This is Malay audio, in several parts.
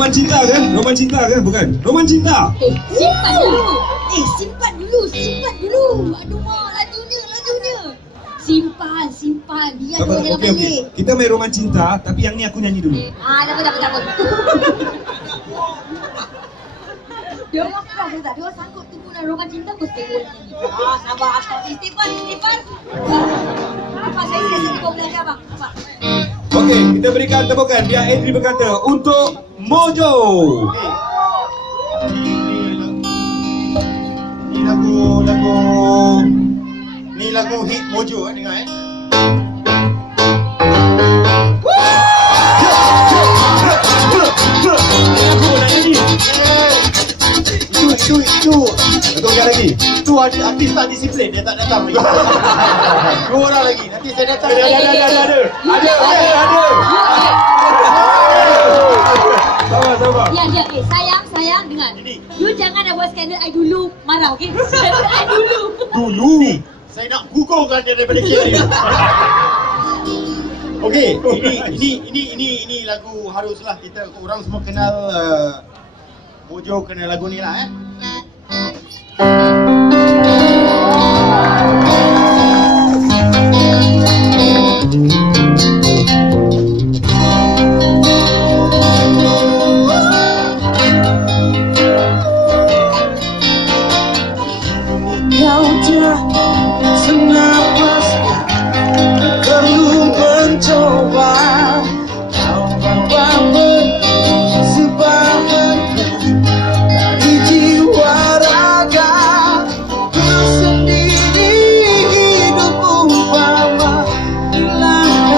Roman cinta kan? Roman cinta kan? Bukan? Roman cinta. Simpan dulu. Simpan dulu. Aduh mak, lajunya. Simpan. Biar dia jangan balik. Kita main roman cinta, tapi yang ni aku nyanyi dulu. Takut. Dia orang keras tak? Dia orang sanggup tunggu nak roman cinta kau stay bola lagi. Sabar. Istighfar. Apa saya sesi kau boleh abang? Okey, kita berikan tepukan biar Adri berkata untuk Mojo. Ni lagu hit Mojo dengar Itu betul lagi. Itu artis tak disiplin, dia tak datang lagi. 2 orang lagi. Nanti saya datang. Ada. Sabar. Ya. Sayang dengar. You jangan nak buat skandal I dulu marah, okey? Skandal I dulu. Saya nak gugurkan dia daripada kiri. Okey, ini lagu haruslah kita orang semua kenal. Mojo kenal lagu ni lah Kau tak senapas perlu mencoba. Kau bawa sebahagia dari jiwa raga. Sendiri hidup umpama hilang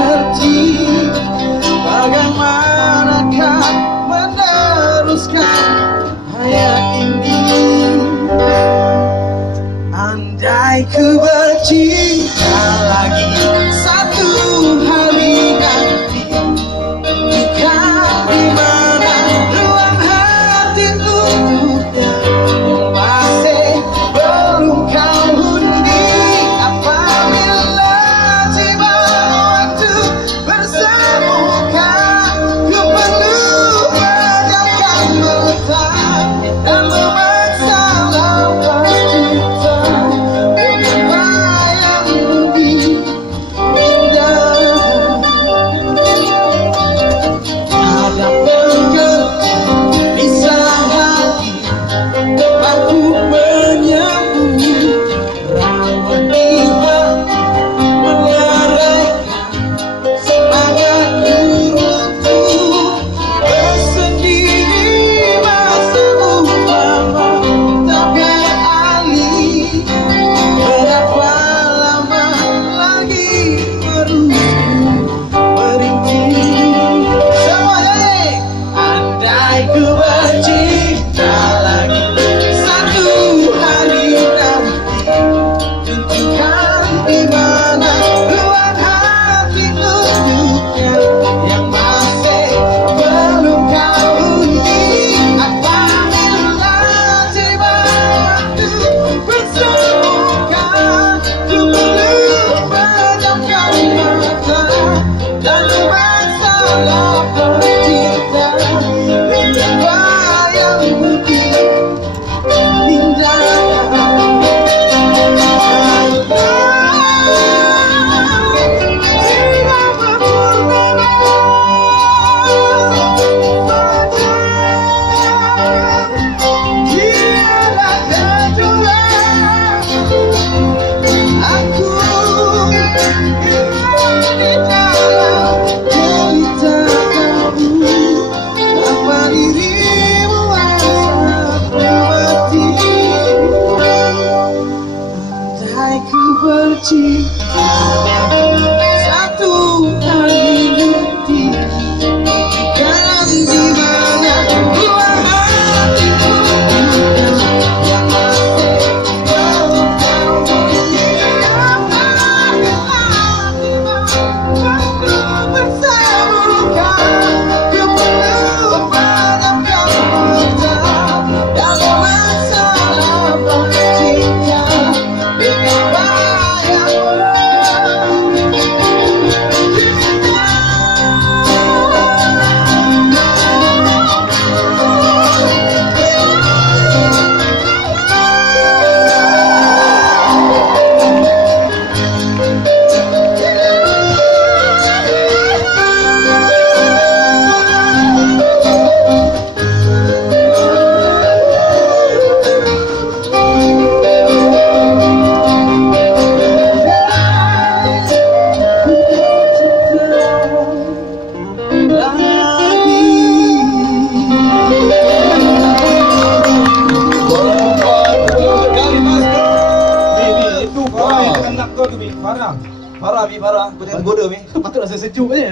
Farah, Mi Farah. Kau tengok goda, Mi. Patut rasa sejuk je.